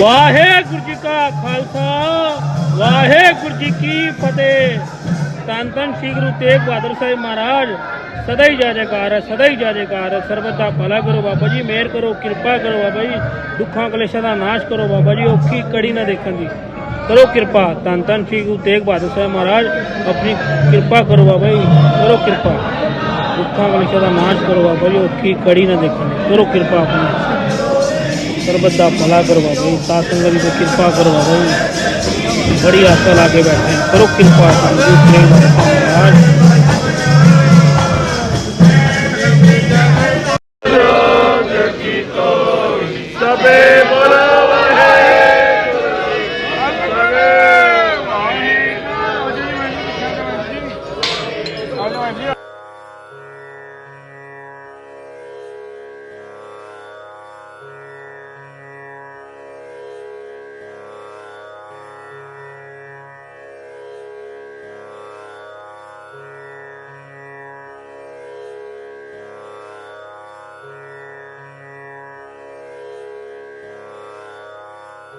ਵਾਹਿਗੁਰੂ ਜੀ ਕਾ ਖਾਲਸਾ, ਵਾਹਿਗੁਰੂ ਜੀ ਕੀ ਫਤਿਹ। ਤਨ ਤਨ ਸ੍ਰੀ ਗੁਰੂ ਤੇਗ ਬਹਾਦਰ ਸਾਹਿਬ ਮਹਾਰਾਜ, ਸਦਾ ਹੀ ਜਾ ਜੈਕਾਰ ਹੈ, ਸਦਾ ਹੀ ਜਾ ਜੈਕਾਰ ਹੈ। ਸਰਬਤ ਦਾ ਭਲਾ ਕਰੋ ਬਾਬਾ ਜੀ, ਮਿਹਰ ਕਰੋ, ਕਿਰਪਾ ਕਰੋ ਬਾਬਾ ਜੀ। ਦੁੱਖਾਂ ਕਲੇਸ਼ਾਂ ਦਾ ਨਾਸ਼ ਕਰੋ ਬਾਬਾ ਜੀ, ਔਖੀ ਕੜੀ ਨਾ ਦੇਖਣ ਦੀ। ਕਰੋ ਕਿਰਪਾ ਤਨ ਤਨ ਸ੍ਰੀ ਗੁਰੂ ਤੇਗ ਬਹਾਦਰ ਸਾਹਿਬ ਮਹਾਰਾਜ, ਆਪਣੀ ਕਿਰਪਾ ਕਰੋ ਬਾਬਾ ਜੀ, ਕਰੋ ਕਿਰਪਾ। ਦੁੱਖਾਂ ਕਲੇਸ਼ਾਂ ਦਾ ਨਾਸ਼ ਕਰੋ ਬਾਬਾ ਜੀ, ਔਖੀ ਕੜੀ ਨਾ ਦੇਖਣ ਦੀ। ਕਰੋ ਕਿਰਪਾ ਆਪਣੀ। ਸਰਬਤ ਦਾ ਭਲਾ ਕਰੋ ਬਾਬਾ ਜੀ ਸਾਧ ਸੰਗਤ ਦੀ ਕਿਰਪਾ ਕਰੋ ਬਾਬਾ ਜੀ ਬੜੀ ਆਸਾ ਲਾ ਕੇ ਬੈਠੇ ਹਾਂ। ਕਰੋ ਕਿਰਪਾ ਸੰਗਤ ਜੀ ਮਹਾਰਾਜ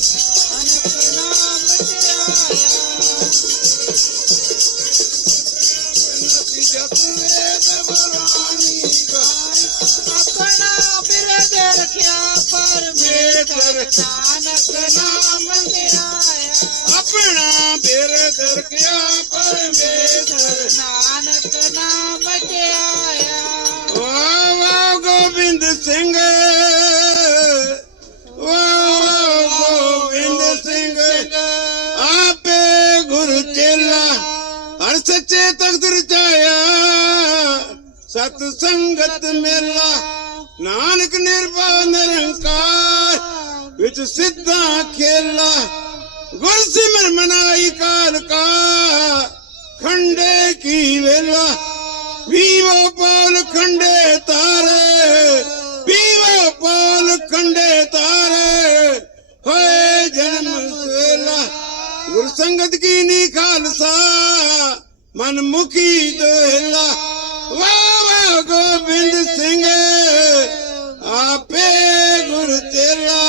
Thank you. ਸਤ ਸੰਗਤ ਮੇਲਾ ਨਾਨਕ ਨਿਰਭਉ ਨਿਰੰਕਾਰ, ਵਿੱਚ ਸਿੱਧਾ ਖੇਲਾ ਗੁਰ ਸਿਮਰ ਮਨਾਈ ਕਾਲ ਕਾ, ਖੰਡੇ ਕੀ ਵੇਲਾ, ਵੀਵੋ ਪਾਲ ਖੰਡੇ ਤਾਰੇ, ਵੀਵੋ ਪਾਲ ਖੰਡੇ ਤਾਰੇ, ਹੋਏ ਜਨਮ ਸੇਲਾ ਗੁਰ ਸੰਗਤ ਕੀ ਨੀ ਖਾਲਸਾ ਮਨ ਮੁਕੀ ਦੇਲਾ, ਵਾਹ! ਗੋਬਿੰਦ ਸਿੰਘ ਆਪੇ ਗੁਰ ਤੇਰਾ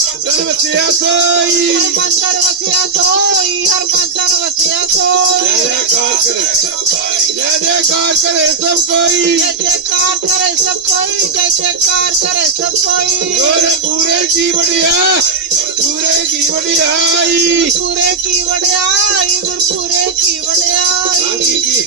ਸੋਈ ਤਨ ਵਸਿਆ ਸੋਈ ਹਰ ਮੰਦਰ ਵਸਿਆ ਸੋਈ ਹਰ ਮੰਦਰ ਵਸਿਆ ਜੈ ਸੋਈ ਜੈਕਾਰ ਕਰੇ ਜੈ ਜੈਕਾਰ ਕਰੇ ਸਭ ਕੋਈ ਜੈ ਜੈਕਾਰ ਕਰੇ ਸਭ ਕੋਈ ਜੈ ਜੈਕਾਰ ਕਰੇ ਸਭ ਕੋਈ ਗੁਰ ਪੂਰੇ ਕੀ ਵਡਿਆ ਪੂਰੇ ਕੀ ਵਡਿਆਈ ਪੂਰੇ ਕੀ ਵਡਿਆਈ ਗੁਰਪੂਰੇ ਕੀ ਵਡਿਆਈ ਤਾਕੀ ਕੀ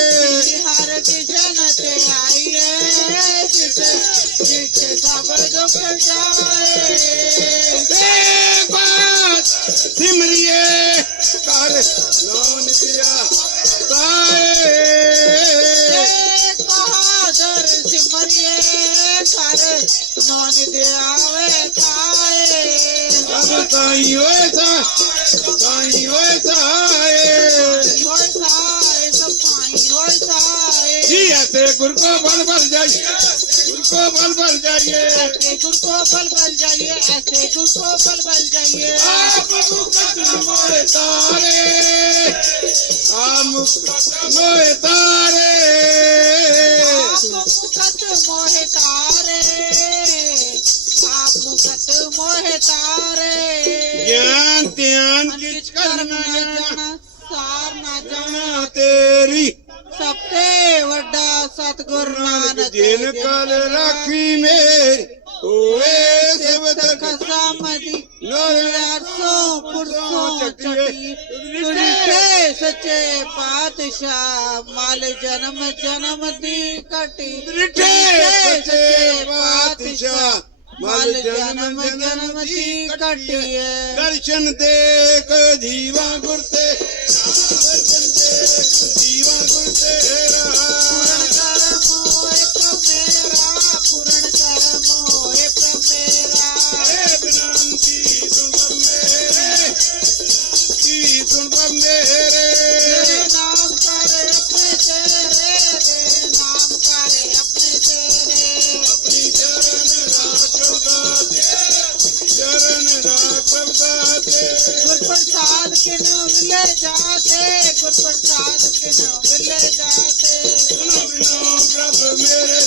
ਸਭ ਦੁੱਖ ਜਾਏ ਤੇ ਬਾਤ ਸਿਮਰਿਏ ਕਰ ਨਾਮ ਨਿਤਿਆ ਸਾਏ ਏ ਕਹਾਦਰ ਸਿਮਰਿਏ ਕਰ ਨੋਨ ਦੇ ਆਵੇ ਕਾਏ ਸਭ ਤਾਈ ਹੋਏ ਸਾ ਤਾਈ ਹੋਏ ਸਾਏ ਹੋਏ ਸਾਏ ਸਭ ਥਾਈ ਹੋਏ को फल बन जाइए ऐसे गुर को फल बन जाइए ऐसे गुर को फल बन जाइए आप मुकदमोए तारे आप मुकदमोए तारे मुकदमोए तारे आप मुकदमोए तारे ज्ञान ध्यान करना जाना सार ना जाना तेरी ਸਤਗੁਰ ਨਾਨਕ ਜਿਨ ਕਲ ਰਾਖੀ ਮੇਰੀ ਹੋਏ ਸਿਵਤ ਖਸਾਮਦੀ ਨਰਸੋ ਪੁਰਸੋ ਚਟੀ। ਸੁਣਕੇ ਸੱਚੇ ਪਾਤਸ਼ਾਹ ਮਲ ਜਨਮ ਜਨਮ ਦੀ ਕਟੀ ਰਿਠੇ ਸੱਚੇ ਪਾਤਸ਼ਾਹ ਮਲ ਜਨਮ ਜਨਮ ਦੀ ਕਟੀ ਦਰਸ਼ਨ ਦੇਖ ਜੀਵਾ ਗੁਰ ਤੇ ਦਰਸ਼ਨ ਦੇਖ ਜੀਵਾ ਗੁਰ ਤੇਰਾ ਜਾਤੇ ਗੁਰ ਪ੍ਰਸਾਦ ਕੇ ਨਾ ਬਿਲੇ ਜਾਤੇ ਬਿਨੋ ਬਿਨੋ ਪ੍ਰਭ ਮੇਰੇ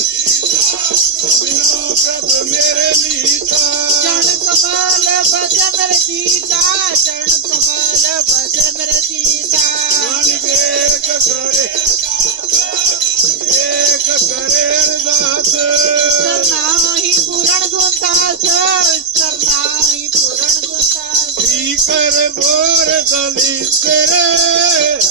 ਬਿਨੋ ਪ੍ਰਭ ਮੇਰੇ ਮੀਤਾ ਚਰਨ ਕਮਾਲ ਭਜਨ ਰਜੀਤਾ ਚਰਨ ਕਮਾਲ ਭਜਨ ਰਜੀਤਾ ਨਾਨਕ ਏਕ ਕਰੇ ਏਕ ਕਰੇ ਅਰਦਾਸ। ਨਾਮ ਹੀ ਪੂਰਨ ਗੁਣ ਦਾਸ। कर मोर गली तेरे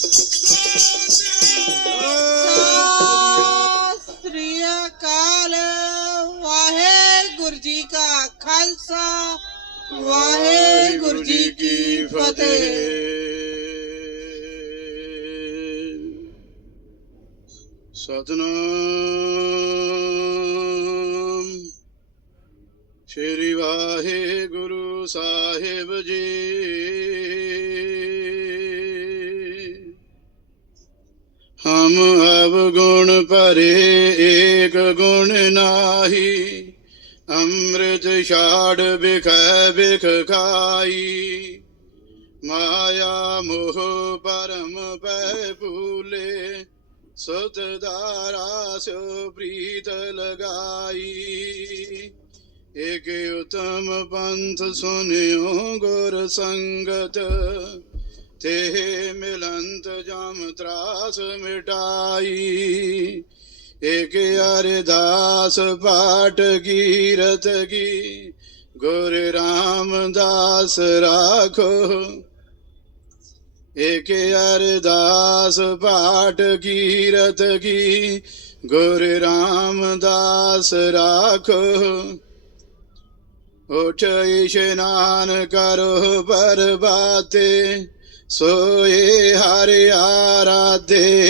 ਵਾਹਿਗੁਰੂ ਜੀ ਕੀ ਫਤਿਹ। ਸਤਨਾਮ। ਸ਼੍ਰੀ ਵਾਹਿਗੁਰੂ ਸਾਹਿਬ ਜੀ। ਹਮ ਅਵਗੁਣ ਭਰੇ ਏਕ ਗੁਣ ਨਾਹੀ। ਅੰਮ੍ਰਿਤ ਛਾੜ ਬਿਖੈ ਬਿਖ ਖਾਈ। ਮਾਇਆ ਮੋਹ ਪਰਮ ਪੈ ਭੂਲੇ, ਸੁਤ ਧਾਰਾ ਸੋ ਪ੍ਰੀਤ ਲਗਾਈ। ਏਕ ਉਤਮ ਪੰਥ ਸੁਨਿਓ ਗੁਰ ਸੰਗਤ, ਤੇ ਮਿਲੰਤ ਜਮ ਤਰਾਸ ਮਿਟਾਈ। ਏਕ ਅਰਦਾਸ ਪਾਟ ਕੀਰਤ ਕੀ, ਗੁਰ ਰਾਮਦਾਸ ਰਾਖੋ। ਏਕ ਅਰਦਾਸ ਪਾਟ ਕੀਰਤ ਕੀ, ਗੁਰ ਰਾਮਦਾਸ ਰਾਖੋ। ਉਠ ਇਸ਼ਨਾਨ ਕਰੋ ਪਰਬਾਤੇ, ਸੋਏ ਹਰਿ ਆਰਾਧੇ।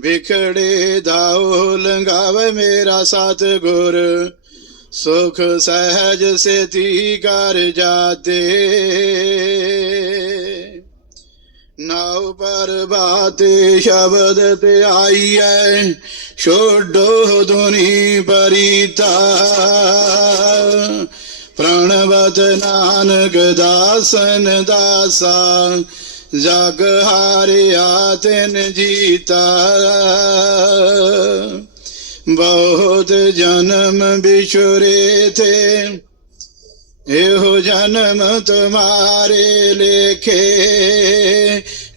ਵਿਖੜੇ ਦਾਉ ਲੰਗਾਵੇ ਮੇਰਾ ਸਤ ਗੁਰ ਸੁਖ ਸਹਿਜ ਸੇਤੀ ਕਰ ਜਾਤੇ। ਨਾਉ ਪਰਬਾਤੇ ਸ਼ਬਦ ਤੇ ਆਈਐ, ਛੋਡੋ ਦੁਨੀ ਪਰੀਤਾ। ਪ੍ਰਣਵਤ ਨਾਨਕ ਦਾਸਨ ਦਾਸਾ ਜਗ ਹਾਰਿਆ ਤਿਨ ਜੀਤਾ। ਬਹੁਤ ਜਨਮ ਬਿਛੁਰੇ ਥੇ ਇਹੋ ਜਨਮ ਤੁਮਾਰੇ ਲੇਖੇ।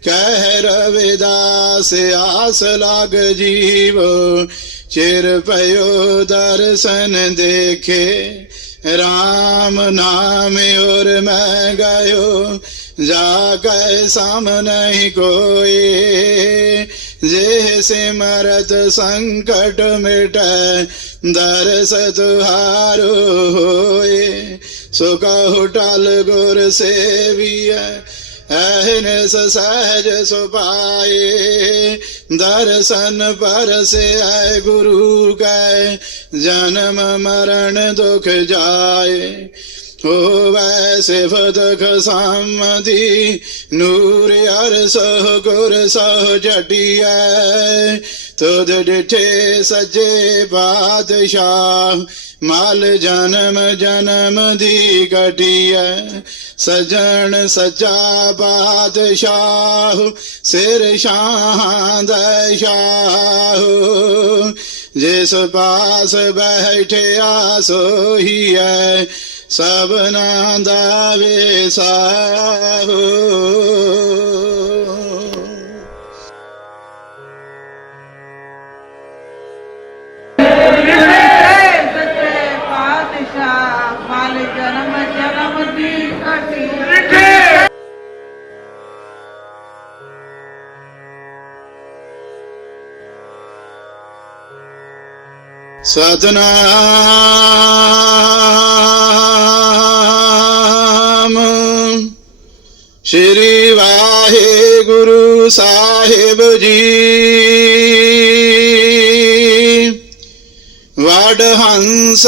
ਕਹਿ ਰਵਿਦਾਸ ਆਸ ਲਗ ਜੀਵ, ਚਿਰ ਪਇਓ ਦਰਸ਼ਨ ਦੇਖੇ। ਰਾਮ ਨਾਮ ਔਰ ਮੈਂ ਗਇਓ ਜਾ ਕੈ ਸਮ ਨਹੀਂ ਕੋਏ ਜੇ ਸਿਮਰਤ ਸੰਕਟ ਮਿਟੈ ਦਰਸ ਤੁਹਾਰੋ ਹੋਏ ਸੋ ਕਹੋ ਟਲ ਗੁਰ ਸੇਵੀਐ ਐਨਸ ਸਹਿਜ ਸੁਪਾਏ ਦਰਸ਼ਨ ਪਰਸੇ ਆਏ ਗੁਰੂ ਕੈ ਜਨਮ ਮਰਨ ਦੁਖ ਜਾਏ। ਹੋਵੈ ਸਿਫਤ ਖਸਮਦੀ ਨੂਰ ਅਰ ਸਹ ਗੁਰ ਸਹ ਜਟਿਐ ਤੁਧ ਡਿਠੇ ਸਜੇ ਬਾਦਸ਼ਾਹ, ਮਾਲ ਜਨਮ ਜਨਮ ਦੀ ਗਟਿਐ ਸਜਣ ਸਜਾ ਬਾਦਸ਼ਾਹ, ਸਿਰ ਸ਼ਾਹ ਦਾ ਜਿਸ ਪਾਸ ਬੈਠਿਆ ਸੋਹੀਐ ਸਭਨਾ ਦਾ ਵੇਸਾਹੋ ਸੱਚੇ ਸਾਹਿਬ ਜੀ। ਵਡ ਹੰਸ,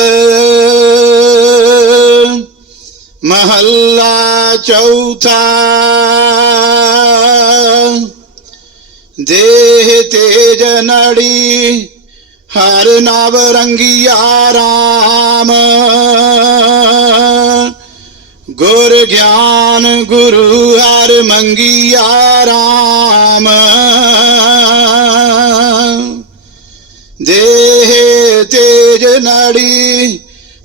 ਮਹੱਲਾ ਚੌਥਾ। ਦੇਹ ਤੇਜ ਨੜੀ, ਹਰ ਨਵ ਰੰਗੀਆ ਰਾਮ। ਗੁਰ ਗਿਆਨ ਗੁਰੂ ਹਰ ਮੰਗਿਆ ਰਾਮ। ਦੇਹ ਤੇਜ ਨਾੜੀ,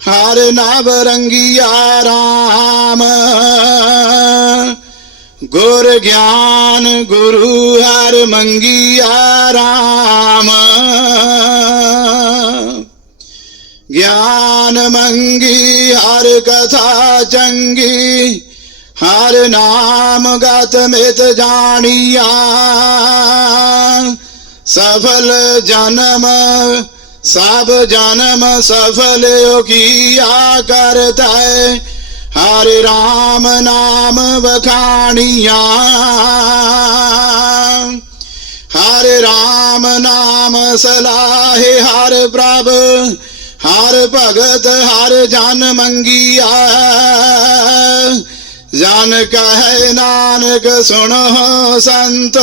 ਹਰ ਨਵ ਰੰਗਿਆ ਰਾਮ। ਗੁਰ ਗਿਆਨ ਗੁਰੂ ਹਰ ਮੰਗਿਆ ਰਾਮ। ਗਿਆਨ ਮੰਗੀ ਹਰ ਕਥਾ ਚੰਗੀ ਹਰ ਨਾਮ ਗਤ ਮਿਤ ਜਾਣੀਆ। ਸਫਲ ਜਨਮ, ਸਭ ਜਨਮ ਸਫਲ ਹੋ ਕੀਆ ਕਰਤਾ। ਹੈ ਰਾਮ ਨਾਮ ਵਖਾਣੀਆਂ। ਹਰ ਰਾਮ ਨਾਮ ਸਲਾਹੇ ਹਰ ਪ੍ਰਭ, ਹਰ ਭਗਤ ਹਰ ਜਨ ਮੰਗੀਆ। ਜਨ ਕਹੈ ਨਾਨਕ, ਸੁਣੋ ਸੰਤ।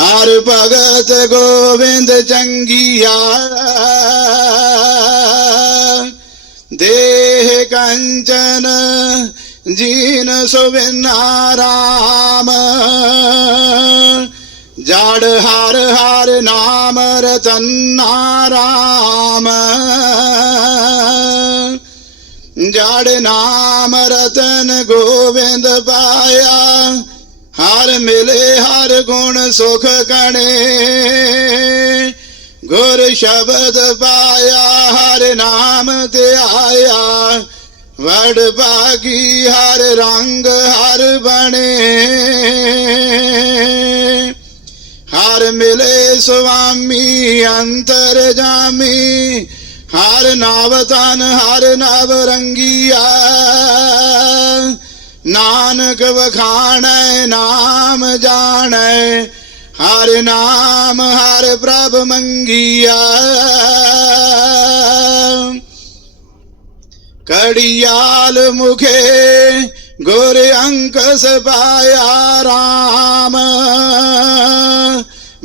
ਹਰ ਭਗਤ ਗੋਬਿੰਦ ਚੰਗੀਆ ਦੇਹ ਕੰਚਨ, ਜੀਨ ਸੁਵਿਨਾ ਰਾਮ। ਜੜ ਹਰ ਹਰ ਨਾਮ ਰਤਨਾ ਰਾਮ। ਜੜ ਨਾਮ ਰਤਨ ਗੋਬਿੰਦ ਪਾਇਆ। ਹਰ ਮਿਲੇ, ਹਰ ਗੁਣ ਸੁਖ ਕਣੇ। ਗੁਰ ਸ਼ਬਦ ਪਾਇਆ, ਹਰ ਨਾਮ ਤੇ ਆਇਆ ਵਡ ਭਾਗੀ, ਹਰ ਰੰਗ, ਹਰ ਬਣੇ। ਹਰ ਮਿਲੇ ਸੁਆਮੀ, ਅੰਤਰ ਜਾਮੀ। ਹਰ ਨਾਵ ਤਨ ਹਰ ਨਵ ਰੰਗੀਆ। ਨਾਨਕ ਵਖਾਣੈ, ਨਾਮ ਜਾਣੈ। ਹਰ ਨਾਮ, ਹਰ ਪ੍ਰਭ ਮੰਗੀਆ। ਕੜਿਆਲ ਮੁਖੇ, ਗੁਰ ਅੰਕ ਪਾਇਆ ਰਾਮ।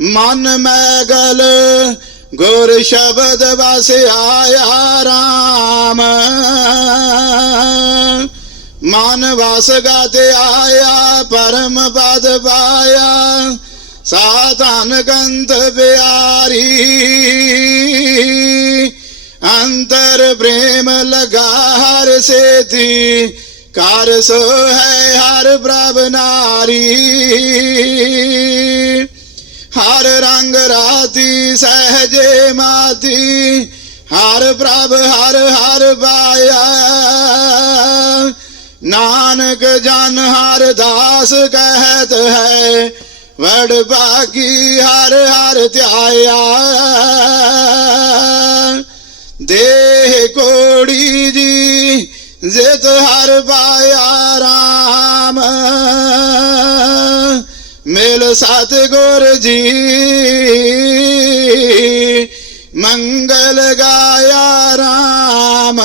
ਮਨ ਮੈਗਲ ਗੁਰ ਸ਼ਬਦ ਵਸ ਆਇਆ ਰਾਮ। ਮਨ ਵਸ ਗਾਤੇ ਆਇਆ ਪਰਮ ਪਦ ਪਾਇਆ, ਸਾਧਨ ਗੰਧ ਬਿਆਰੀ ਅੰਤਰ ਪ੍ਰੇਮ ਲਗਾ ਹਰ ਸੇਤੀ, ਕਰ ਸੋ ਹੈ ਹਰ ਪ੍ਰਭ ਨਾਰੀ। ਹਰ ਰੰਗ ਰਾਤੀ ਸਹਜੇ ਮਾਤੀ, ਹਰ ਪ੍ਰਭ ਹਰ ਹਰ ਪਾਇਆ। ਨਾਨਕ ਜਨ ਹਰ ਦਾਸ ਕਹਿਤ ਹੈ, ਵਡ ਬਾਗੀ ਹਰ ਹਰ ਧਿਆਇਆ। ਦੇਹ ਕੋੜੀ ਜੀ, ਜਿਤ ਹਰ ਪਾਇਆ ਰਾਮ। ਮਿਲ ਸਤ ਗੁਰ ਜੀ ਮੰਗਲ ਗਾਇਆ ਰਾਮ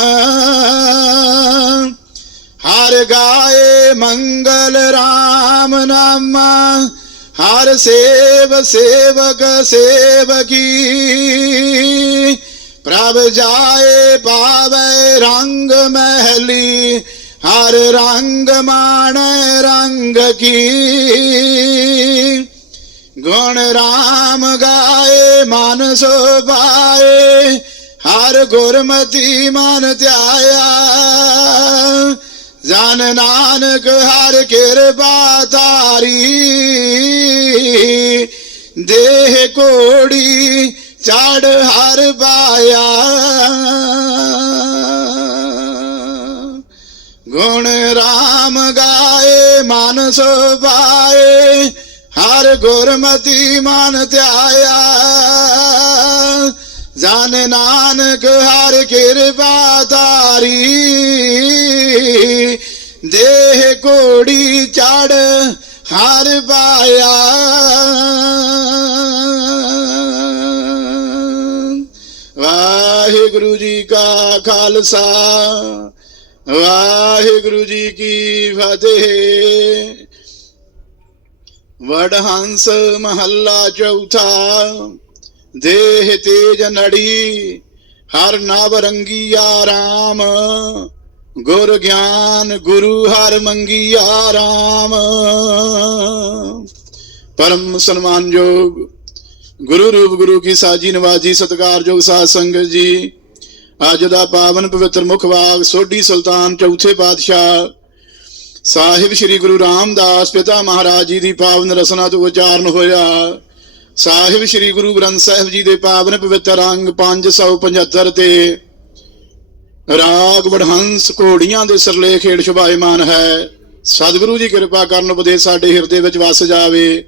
ਹਰ ਗਾਏ ਮੰਗਲ ਰਾਮ ਨਾਮਾ ਹਰ ਸੇਵ ਸੇਵਕ ਸੇਵਕੀ ਪ੍ਰਭ ਜਾਏ ਪਾਵੇ ਰੰਗ ਮਹਿਲੀ ਹਰ ਰੰਗ ਮਾਣੈ ਰੰਗ ਕੀ। ਗੁਣ ਰਾਮ ਗਾਏ, ਮਨ ਸੁਭਾਏ, ਹਰ ਗੁਰਮਤੀ ਮਨ ਧਿਆਇਆ। ਜਨ ਨਾਨਕ ਹਰ ਕਿਰਪਾ ਤਾਰੀ ਦੇਹ ਕੋੜੀ ਚੜ ਹਰ ਪਾਇਆ। ਗੁਣ ਰਾਮ ਗਾਏ ਮਨ ਸੁਭਾਏ ਹਰ ਗੁਰਮਤੀ ਮਨ ਧਿਆਇਆ। ਜਨ ਨਾਨਕ ਹਰ ਕਿਰਪਾ ਤਾਰੀ ਦੇਹ ਕੋੜੀ ਚੜ ਹਰ ਪਾਇਆ। ਵਾਹਿਗੁਰੂ ਜੀ ਕਾ ਖਾਲਸਾ ਵਾਹਿਗੁਰੂ ਜੀ ਕੀ ਫਤਿਹ। ਵਡ ਹੰਸ ਮਹੱਲਾ ਚੌਥਾ, ਦੇਹ ਤੇਜ ਨੜੀ, ਹਰ ਨਵ ਰੰਗੀਆ ਰਾਮ। ਗੁਰ ਗਿਆਨ ਗੁਰੂ ਹਰ ਮੰਗੀਆ ਰਾਮ। ਪਰਮ ਸਨਮਾਨਯੋਗ ਗੁਰੂ ਰੂਪ ਗੁਰੂ ਕੀ ਸਾਜੀ, ਨਵਾਜੀ, ਸਤਿਕਾਰਯੋਗ ਸਾਧ ਸੰਗਤ ਜੀ ਅੱਜ ਦਾ ਪਾਵਨ ਪਵਿੱਤਰ ਮੁਖਵਾਗ ਸੋਢੀ ਸੁਲਤਾਨ ਚੌਥੇ ਪਾਤਸ਼ਾਹ। ਸਾਹਿਬ ਸ੍ਰੀ ਗੁਰੂ ਰਾਮਦਾਸ ਪਿਤਾ ਮਹਾਰਾਜ ਜੀ ਦੀ ਪਾਵਨ ਰਸਨਾ ਤੋਂ ਉਚਾਰਨ ਹੋਇਆ। ਸਾਹਿਬ ਸ੍ਰੀ ਗੁਰੂ ਗ੍ਰੰਥ ਸਾਹਿਬ ਜੀ ਦੇ ਪਾਵਨ ਪਵਿੱਤਰ ਅੰਗ 575 ਤੇ ਰਾਗ ਵਡਹੰਸ ਘੋੜੀਆਂ ਦੇ ਸਰਲੇ ਖੇੜ ਸ਼ੁਭਾਇਮਾਨ ਹੈ। ਸਤਿਗੁਰੂ ਜੀ ਕਿਰਪਾ ਕਰਨ ਉਪਦੇਸ਼ ਸਾਡੇ ਹਿਰਦੇ ਵਿੱਚ ਵਸ ਜਾਵੇ।